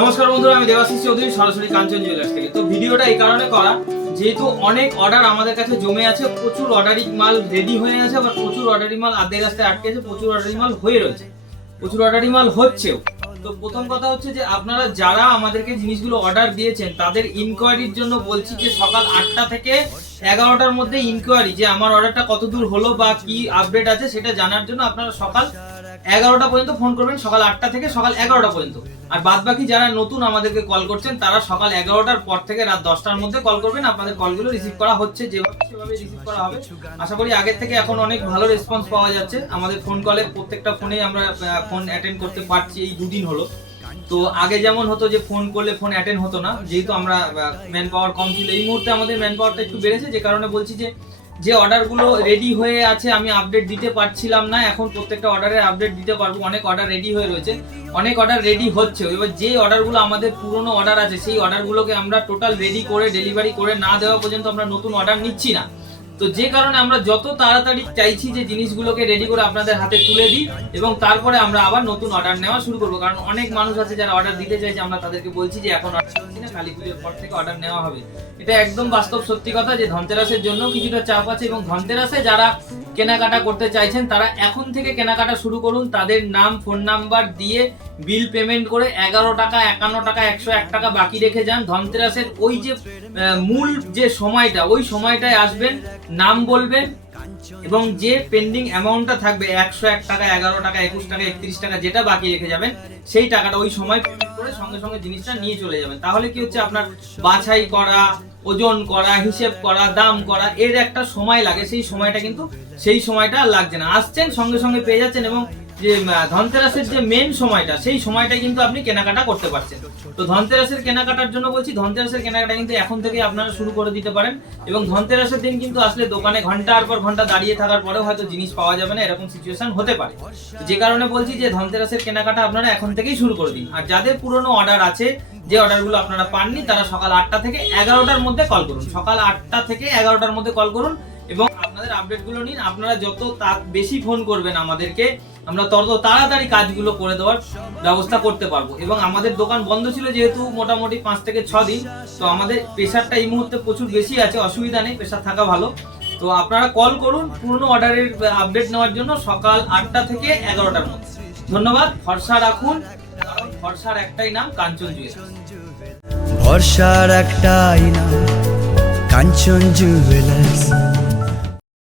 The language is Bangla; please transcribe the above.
নমস্কার বন্ধুরা, আমি দেবাশিস চৌধুরী, সরাসরি কাঞ্চন জুয়েলার্স থেকে। তো ভিডিওটা এই কারণে করা, যেহেতু অনেক অর্ডার আমাদের কাছে জমে আছে, প্রচুর অর্ডারি মাল রেডি হয়ে আছে, আবার প্রচুর অর্ডারি মাল আধে রাস্তায় আটকে আছে, প্রচুর অর্ডারি মাল হয়ে রয়েছে, প্রচুর অর্ডারি মাল হচ্ছেও। তো প্রথম কথা হচ্ছে যে আপনারা যারা আমাদেরকে জিনিসগুলো অর্ডার দিয়েছেন তাদের ইনকোয়ারির জন্য বলছি যে সকাল 8টা থেকে 11টার মধ্যে ইনকোয়ারি, যে আমার অর্ডারটা কত দূর হলো বা কি আপডেট আছে সেটা জানার জন্য আপনারা সকাল 11টা পর্যন্ত ফোন করবেন, সকাল 8টা থেকে সকাল 11টা পর্যন্ত। আর বাদ বাকি যারা নতুন আমাদেরকে কল করছেন তারা সকাল 11টার পর থেকে রাত 10টার মধ্যে কল করবেন। আপনাদের কলগুলো রিসিভ করা হচ্ছে, যেভাবে সেভাবে রিসিভ করা হবে। আশা করি আগের থেকে এখন অনেক ভালো রেসপন্স পাওয়া যাচ্ছে। আমাদের ফোন কলে প্রত্যেকটা ফোনেই আমরা ফোন অ্যাটেন্ড করতে পারছি এই দুদিন হলো। তো আগে যেমন হতো যে ফোন করলে ফোন অ্যাটেন্ড হতো না, যেহেতু আমরা ম্যান পাওয়ার কম ছিল। এই মুহূর্তে আমাদের ম্যান পাওয়ারটা একটু বেড়েছে, যে কারণে বলছি যে অর্ডারগুলো রেডি হয়ে আছে আমি আপডেট দিতে পারছিলাম না, এখন প্রত্যেকটা অর্ডারের আপডেট দিতে পারবো। অনেক অর্ডার রেডি হয়ে রয়েছে, অনেক অর্ডার রেডি হচ্ছে। এবার যে অর্ডারগুলো আমাদের পুরনো অর্ডার আছে সেই অর্ডারগুলোকে আমরা টোটাল রেডি করে ডেলিভারি করে না দেওয়া পর্যন্ত আমরা নতুন অর্ডার নিচ্ছি না। তো যে কারণে আমরা যত তাড়াতাড়ি চাইছি যে জিনিসগুলোকে রেডি করে আপনাদের হাতে তুলে দিই এবং তারপরে আমরা আবার নতুন অর্ডার নেওয়া শুরু করবো। কারণ অনেক মানুষ আছে যারা অর্ডার দিতে চাইছে, আমরা তাদেরকে বলছি যে এখন অর্ডার করছি না, কালী পুজোর পর থেকে অর্ডার নেওয়া হবে। এটা একদম বাস্তব সত্যি কথা যে ধনতেরাসের জন্য কিছুটা চাপ আছে, এবং ধনতেরাসে যারা কেনাকাটা করতে চাইছেন তারা এখন থেকে কেনাকাটা শুরু করুন। তাদের নাম, ফোন নাম্বার দিয়ে বিল পেমেন্ট করে 11 টাকা, 51 টাকা, 101 টাকা বাকি রেখে যান। ধনতেরাসের ওই যে মূল যে সময়টা, ওই সময়টায় আসবেন, নাম বলবেন এবং যে পেন্ডিং অ্যামাউন্টটা থাকবে 101 টাকা, 11 টাকা, 21 টাকা, 31 টাকা, যেটা বাকি রেখে যাবেন সেই টাকাটা ওই সময় পেমেন্ট করে সঙ্গে সঙ্গে জিনিসটা নিয়ে চলে যাবেন। তাহলে কি হচ্ছে, আপনার বাছাই করা, ওজন করা, হিসেব করা, দাম করা, এর একটা সময় লাগে, সেই সময়টা কিন্তু সেই সময়টা আর লাগছে না। আসছেন সঙ্গে সঙ্গে পেয়ে যাচ্ছেন, এবং যে ধনতেরাসের যে মেন সময়টা, সেই সময়টাই কিন্তু আপনি কেনাকাটা করতে পারছেন। তো ধনতেরাসের কেনাকাটার জন্য বলছি, ধনতেরাসের কেনাকাটা কিন্তু এখন থেকে আপনারা শুরু করে দিতে পারেন। এবং ধনতেরাসের দিন কিন্তু আসলে দোকানে ঘন্টার পর ঘন্টা দাঁড়িয়ে থাকার পরেও হয়তো জিনিস পাওয়া যাবে না, এরকম সিচুয়েশন হতে পারে। যে কারণে বলছি যে ধনতেরাসের কেনাকাটা আপনারা এখন থেকেই শুরু করে দিন। আর যাদের পুরনো অর্ডার আছে, যে অর্ডারগুলো আপনারা পাননি, তারা সকাল 8টা থেকে 11টার মধ্যে কল করুন। সকাল 8টা থেকে 11টার মধ্যে কল করুন এবং আপনাদের আপডেটগুলো নিন। আপনারা যত বেশি ফোন করবেন আমাদেরকে, আমরা তত তাড়াতাড়ি কাজগুলো করে দেওয়ার ব্যবস্থা করতে পারবো। এবং আমাদের দোকান বন্ধ ছিল যেহেতু মোটামুটি 5 থেকে 6 দিন, তো আমাদের প্রেশারটা এই মুহূর্তে প্রচুর বেশি আছে। অসুবিধা নেই, প্রেশার থাকা ভালো। তো আপনারা কল করুন পুরনো অর্ডারের আপডেট নেওয়ার জন্য সকাল 8টা থেকে 11টার মধ্যে। ধন্যবাদ। ভরসা রাখুন, কারণ ভরসার একটাই নাম, কাঞ্চন জুয়েলার্স। ভরসার একটাই নাম, কাঞ্চন জুয়েলার্স।